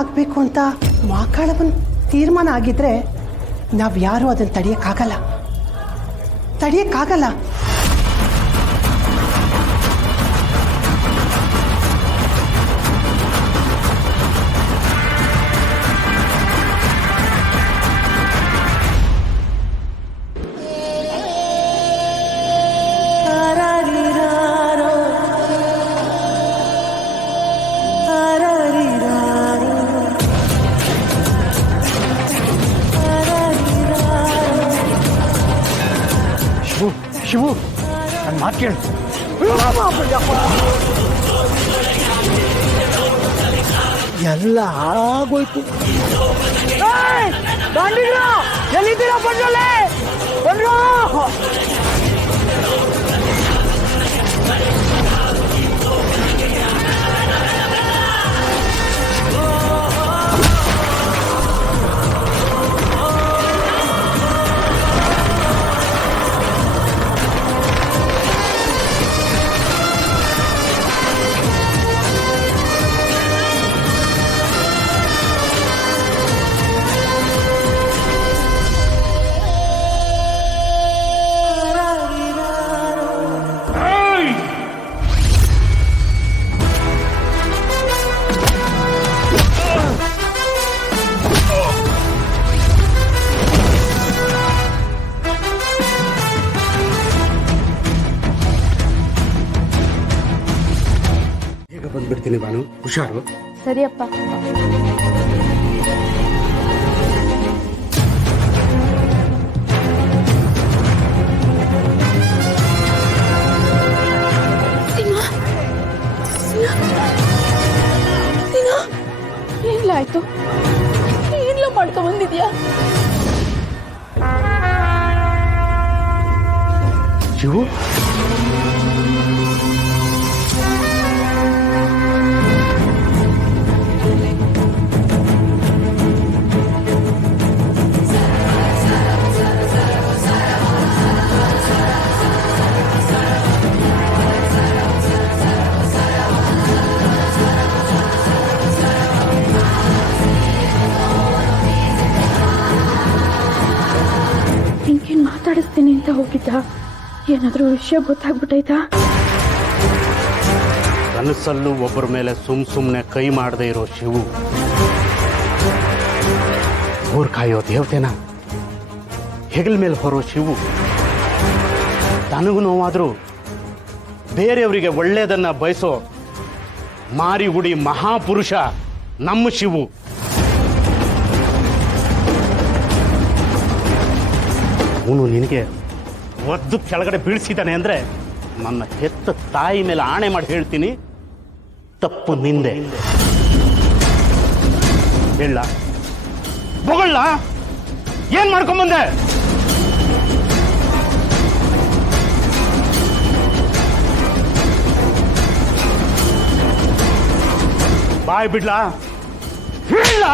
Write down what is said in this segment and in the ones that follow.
ಆಗಬೇಕು ಅಂತ ಮಾಕಾಳವನ್ ತೀರ್ಮಾನ ಆಗಿದ್ರೆ ನಾವು ಯಾರೂ ಅದನ್ನು ತಡೆಯಕ್ಕಾಗಲ್ಲ. ಶಿವು, ನನ್ನ ಮಾತು ಕೇಳು. ಎಲ್ಲ ಹಾಳಾಗೋಯ್ತು. ಎಲ್ಲಿದ್ದೀರಾ? ಬಂದ್ರಲ್ಲೇ ಬಂದ್ರು. ಬಂದ್ಬಿಡ್ತೀನಿ ಬಾನು, ಹುಷಾರು. ಸರಿಯಪ್ಪ. ಏನ್ಲಾಯ್ತು? ಏನ್ಲ ಮಾಡ್ಕೊಂಡ್ ಬಂದಿದ್ಯಾ? ಶಿವು, ಮಾತಾಡಿಸ್ತೀನಿ ಅಂತ ಹೋಗಿದ್ದ, ಏನಾದ್ರೂ ವಿಷಯ ಗೊತ್ತಾಗ್ಬಿಟ್ಟೈತಾ? ಕನಸಲ್ಲೂ ಒಬ್ಬರ ಮೇಲೆ ಸುಮ್ಮನೆ ಕೈ ಮಾಡದೇ ಇರೋ ಶಿವು ಊರ್ ಕಾಯೋ ದೇವತೆನ ಹೆಗಲ ಮೇಲೆ ಹೊರೋ ಶಿವು, ತನಗೂ ನೋವಾದ್ರೂ ಬೇರೆಯವರಿಗೆ ಒಳ್ಳೆಯದನ್ನ ಬಯಸೋ ಮಾರಿಗುಡಿ ಮಹಾಪುರುಷ ನಮ್ಮ ಶಿವು. ಅವನು ನಿನಗೆ ಒದ್ದು ಕೆಳಗಡೆ ಬೀಳಿಸಿದ್ದಾನೆ ಅಂದ್ರೆ ನನ್ನ ಹೆತ್ತ ತಾಯಿ ಮೇಲೆ ಆಣೆ ಮಾಡಿ ಹೇಳ್ತೀನಿ, ತಪ್ಪು ನಿಂದೆ. ಹೇಳ, ಬೊಗಳ, ಏನ್ ಮಾಡ್ಕೊಂಬಂದೆ? ಬಾಯ್ ಬಿಡ್ಲಾ? ಹೇಳ.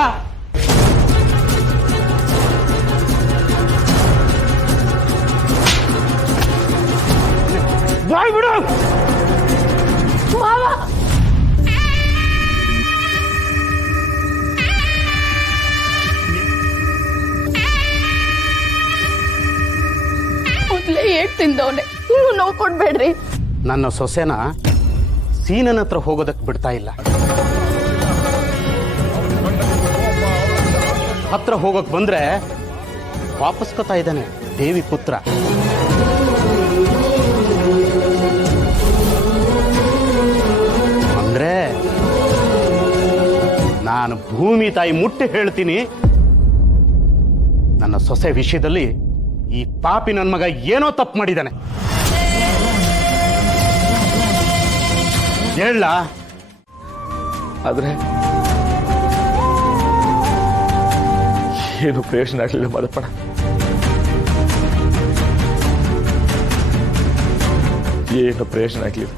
ಬಾಯ್ ಬಿಡು. ಮಾವ, ಮೊದ್ಲೇ ಏಟ್ ತಿಂದವನೆ, ನೀವು ನೋವು ಕೊಡ್ಬೇಡ್ರಿ. ನನ್ನ ಸೊಸೆನ ಸೀನನ ಹತ್ರ ಹೋಗೋದಕ್ಕೆ ಬಿಡ್ತಾ ಇಲ್ಲ. ಹತ್ರ ಹೋಗೋಕ್ ಬಂದ್ರೆ ವಾಪಸ್ ಕೊತಾ ಇದ್ದಾನೆ ದೇವಿ ಪುತ್ರ. ಅಂದ್ರೆ ನಾನು ಭೂಮಿ ತಾಯಿ ಮುಟ್ಟಿ ಹೇಳ್ತೀನಿ, ನನ್ನ ಸೊಸೆ ವಿಷಯದಲ್ಲಿ ಈ ಪಾಪಿ ನನ್ನ ಮಗ ಏನೋ ತಪ್ಪು ಮಾಡಿದ್ದಾನೆ. ಹೇಳ. ಆದ್ರೆ ಏನು ಪ್ರಯೋಜನ ಆಗಲಿಲ್ಲ ಮಾದಪ್ಪಣ. ಏನು ಪ್ರಯೋಜನ ಆಗಲಿಲ್ಲ.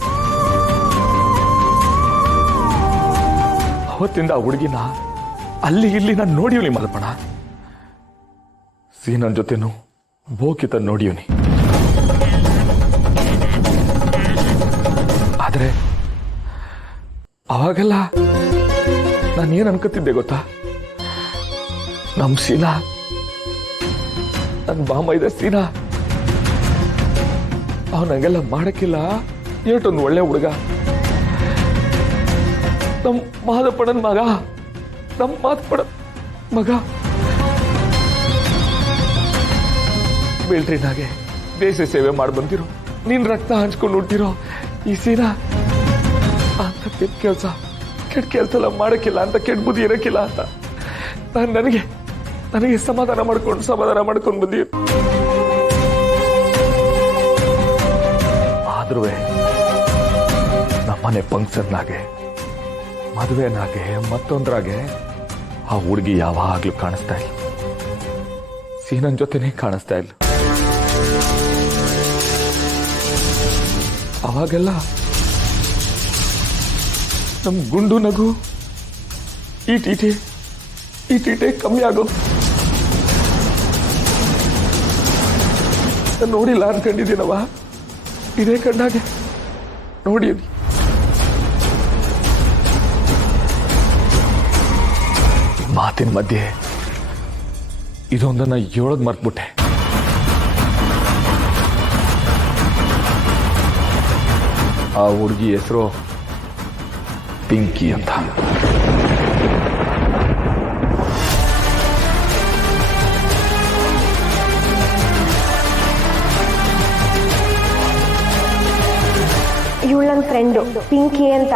ಅವತ್ತಿಂದ ಆ ಹುಡುಗಿನ ಅಲ್ಲಿ ಇಲ್ಲಿ ನಾನು ನೋಡಿವ್ನಿ ಮಾದಪ್ಪಣ. ಸೀನನ್ ಜೊತೆನೂ ಬೋಕಿತ ನೋಡಿವ್ನಿ. ಆದ್ರೆ ಅವಾಗೆಲ್ಲ ನಾನೇನು ಅನ್ಕೋತಿದ್ದೆ ಗೊತ್ತಾ, ನಮ್ಮ ಸೀನಾ, ನನ್ನ ಬಾಮ ಇದೆ ಸೀನಾ, ಅವನಂಗೆಲ್ಲ ಮಾಡಕ್ಕಿಲ್ಲ. ಏಟೊಂದು ಒಳ್ಳೆ ಹುಡುಗ, ನಮ್ಮ ಮಾದಪ್ಪಣ್ಣನ ಮಗ, ನಮ್ಮ ಮಾದಪ್ಪಣ್ಣ ಮಗ. ಬೇಲ್ಟ್ರಿನಾಗೆ ದೇಶ ಸೇವೆ ಮಾಡಿ ಬಂದಿರೋ, ನೀನ್ ರಕ್ತ ಹಂಚ್ಕೊಂಡು ಹುಟ್ಟಿರೋ ಈ ಸೀನಾ ಅಂತ ಕೆಟ್ಟ ಕೆಲಸ ಎಲ್ಲ ಮಾಡಕ್ಕಿಲ್ಲ ಅಂತ, ಕೆಟ್ಟ ಬುದ್ಧಿ ಇರಕ್ಕಿಲ್ಲ ಅಂತ ನನಗೆ ಸಮಾಧಾನ ಮಾಡ್ಕೊಂಡು ಬಂದಿ. ಆದ್ರೂ ನಮ್ಮನೆ ಫಂಕ್ಷನ್ನಾಗೆ, ಮದುವೆನಾಗೆ, ಮತ್ತೊಂದ್ರಾಗೆ ಆ ಹುಡುಗಿ ಯಾವಾಗ್ಲೂ ಕಾಣಿಸ್ತಾ ಇಲ್ಲ. ಸೀನನ್ ಜೊತೆನೇ ಕಾಣಿಸ್ತಾ ಇಲ್ಲ. ಅವಾಗೆಲ್ಲ ನಮ್ ಗುಂಡು ನಗು ಈ ಟೀಟೆ ಕಮ್ಮಿ ಆಗೋದು. ನೋಡಿಲ್ಲ ಅನ್ಕೊಂಡಿದ್ದೀನವ, ಇದೇ ಕಣ್ಣಾಗೆ ನೋಡಿ. ಮಾತಿನ ಮಧ್ಯೆ ಇದೊಂದನ್ನ ಹೇಳೋದ್ ಮರ್ತ್ಬಿಟ್ಟೆ. ಆ ಹುಡುಗಿ ಹೆಸರು ಪಿಂಕಿ ಅಂತ. ಇವಳು ನನ್ನ ಫ್ರೆಂಡು ಪಿಂಕಿ ಅಂತ.